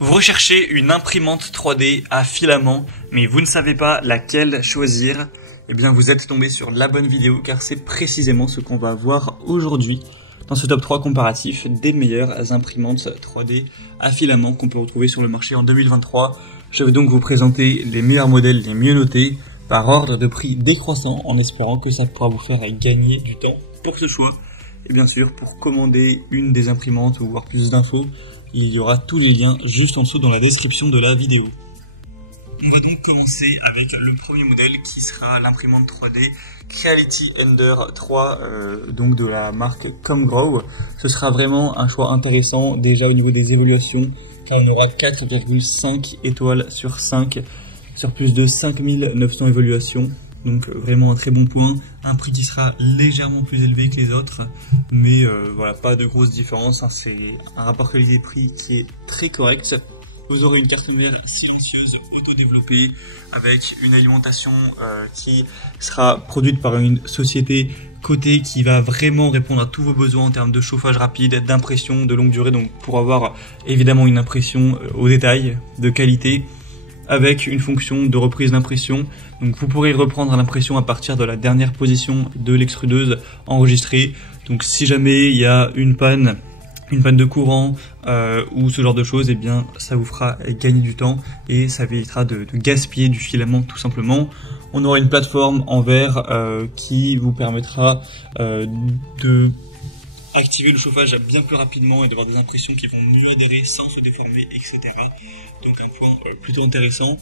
Vous recherchez une imprimante 3D à filament, mais vous ne savez pas laquelle choisir. Eh bien, vous êtes tombé sur la bonne vidéo car c'est précisément ce qu'on va voir aujourd'hui dans ce top 3 comparatif des meilleures imprimantes 3D à filament qu'on peut retrouver sur le marché en 2023. Je vais donc vous présenter les meilleurs modèles les mieux notés par ordre de prix décroissant en espérant que ça pourra vous faire gagner du temps pour ce choix. Et bien sûr, pour commander une des imprimantes ou voir plus d'infos, il y aura tous les liens juste en dessous dans la description de la vidéo. On va donc commencer avec le premier modèle qui sera l'imprimante 3D Creality Ender 3 donc de la marque Comgrow. Ce sera vraiment un choix intéressant déjà au niveau des évaluations car on aura 4,5 étoiles sur 5 sur plus de 5900 évaluations. Donc vraiment un très bon point, un prix qui sera légèrement plus élevé que les autres, mais voilà, pas de grosse différence, hein. C'est un rapport qualité-prix qui est très correct. Vous aurez une carte mère silencieuse auto-développée avec une alimentation qui sera produite par une société cotée qui va vraiment répondre à tous vos besoins en termes de chauffage rapide, d'impression, de longue durée, donc pour avoir évidemment une impression au détail, de qualité, avec une fonction de reprise d'impression. Donc vous pourrez reprendre l'impression à partir de la dernière position de l'extrudeuse enregistrée. Donc si jamais il y a une panne de courant ou ce genre de choses, eh bien ça vous fera gagner du temps et ça évitera de gaspiller du filament tout simplement. On aura une plateforme en verre qui vous permettra de activer le chauffage bien plus rapidement et d'avoir des impressions qui vont mieux adhérer sans se déformer, etc. Donc un point plutôt intéressant.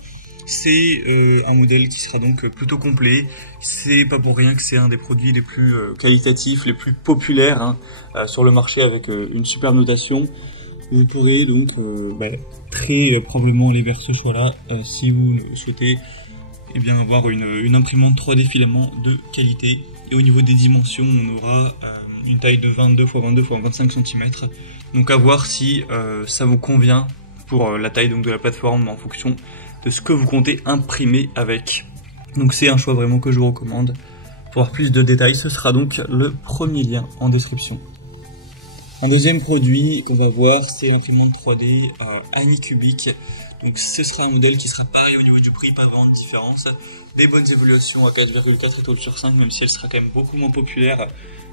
C'est un modèle qui sera donc plutôt complet. C'est pas pour rien que c'est un des produits les plus qualitatifs, les plus populaires sur le marché avec une super notation. Vous pourrez donc très probablement aller vers ce choix-là si vous souhaitez avoir une imprimante 3D filament de qualité. Et au niveau des dimensions, on aura une taille de 22 x 22 x 25 cm. Donc à voir si ça vous convient pour la taille donc de la plateforme en fonction de ce que vous comptez imprimer avec. Donc c'est un choix vraiment que je vous recommande. Pour avoir plus de détails, ce sera donc le premier lien en description. Un deuxième produit qu'on va voir, c'est l'imprimante 3D Anycubic. Donc ce sera un modèle qui sera pareil au niveau du prix, pas vraiment de différence. Des bonnes évaluations à 4,4 étoiles sur 5, même si elle sera quand même beaucoup moins populaire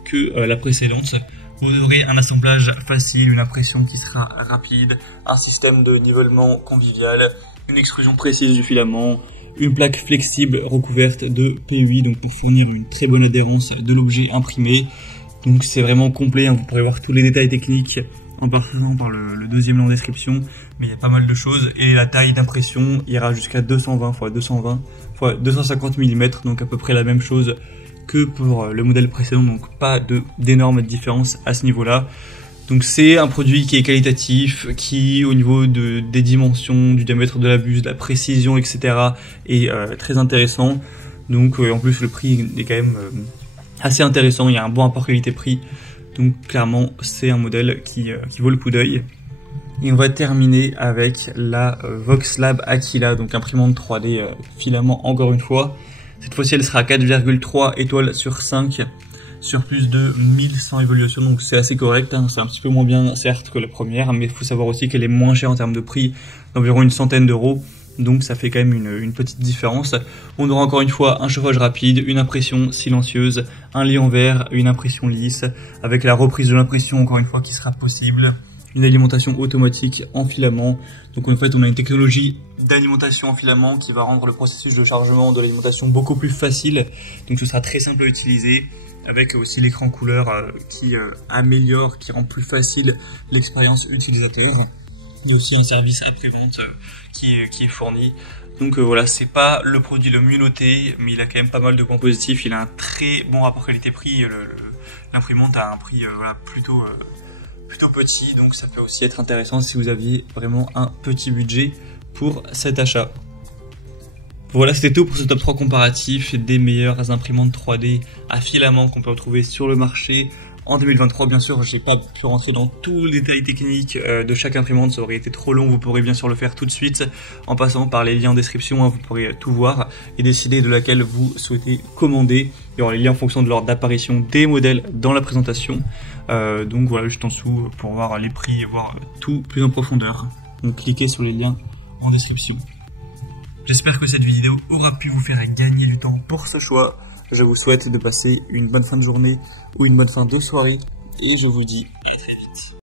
que la précédente. Vous aurez un assemblage facile, une impression qui sera rapide, un système de nivellement convivial, une extrusion précise du filament, une plaque flexible recouverte de PUI donc pour fournir une très bonne adhérence de l'objet imprimé. Donc c'est vraiment complet, hein. Vous pourrez voir tous les détails techniques en passant par le deuxième lien en description, mais il y a pas mal de choses et la taille d'impression ira jusqu'à 220 x 220 x 250 mm, donc à peu près la même chose que pour le modèle précédent, donc pas d'énormes différences à ce niveau-là. Donc c'est un produit qui est qualitatif, qui au niveau des dimensions, du diamètre de la buse, de la précision, etc. est très intéressant. Donc en plus le prix est quand même assez intéressant, il y a un bon rapport qualité-prix. Donc clairement c'est un modèle qui vaut le coup d'œil. Et on va terminer avec la Voxlab Aquila, donc imprimante 3D filament encore une fois. Cette fois-ci elle sera à 4,3 étoiles sur 5 sur plus de 1100 évaluations, donc c'est assez correct, hein. C'est un petit peu moins bien certes que la première, mais il faut savoir aussi qu'elle est moins chère en termes de prix, d'environ une centaine d'euros. Donc ça fait quand même une petite différence. On aura encore une fois un chauffage rapide, une impression silencieuse, un lit en verre, une impression lisse, avec la reprise de l'impression encore une fois qui sera possible, une alimentation automatique en filament. Donc en fait on a une technologie d'alimentation en filament qui va rendre le processus de chargement de l'alimentation beaucoup plus facile. Donc ce sera très simple à utiliser, avec aussi l'écran couleur qui améliore, qui rend plus facile l'expérience utilisateur. Il y a aussi un service après-vente qui est fourni. Donc voilà, c'est pas le produit le mieux noté, mais il a quand même pas mal de points positifs. Il a un très bon rapport qualité-prix. L'imprimante a un prix plutôt petit, donc ça peut aussi être intéressant si vous aviez vraiment un petit budget pour cet achat. Voilà, c'était tout pour ce top 3 comparatif des meilleures imprimantes 3D à filament qu'on peut retrouver sur le marché en 2023. Bien sûr, j'ai pas pu rentrer dans tous les détails techniques de chaque imprimante, ça aurait été trop long. Vous pourrez bien sûr le faire tout de suite en passant par les liens en description, hein. Vous pourrez tout voir et décider de laquelle vous souhaitez commander. Il y aura les liens en fonction de l'ordre d'apparition des modèles dans la présentation. Donc voilà, juste en dessous pour voir les prix et voir tout plus en profondeur. Donc cliquez sur les liens en description. J'espère que cette vidéo aura pu vous faire gagner du temps pour ce choix. Je vous souhaite de passer une bonne fin de journée ou une bonne fin de soirée et je vous dis à très vite.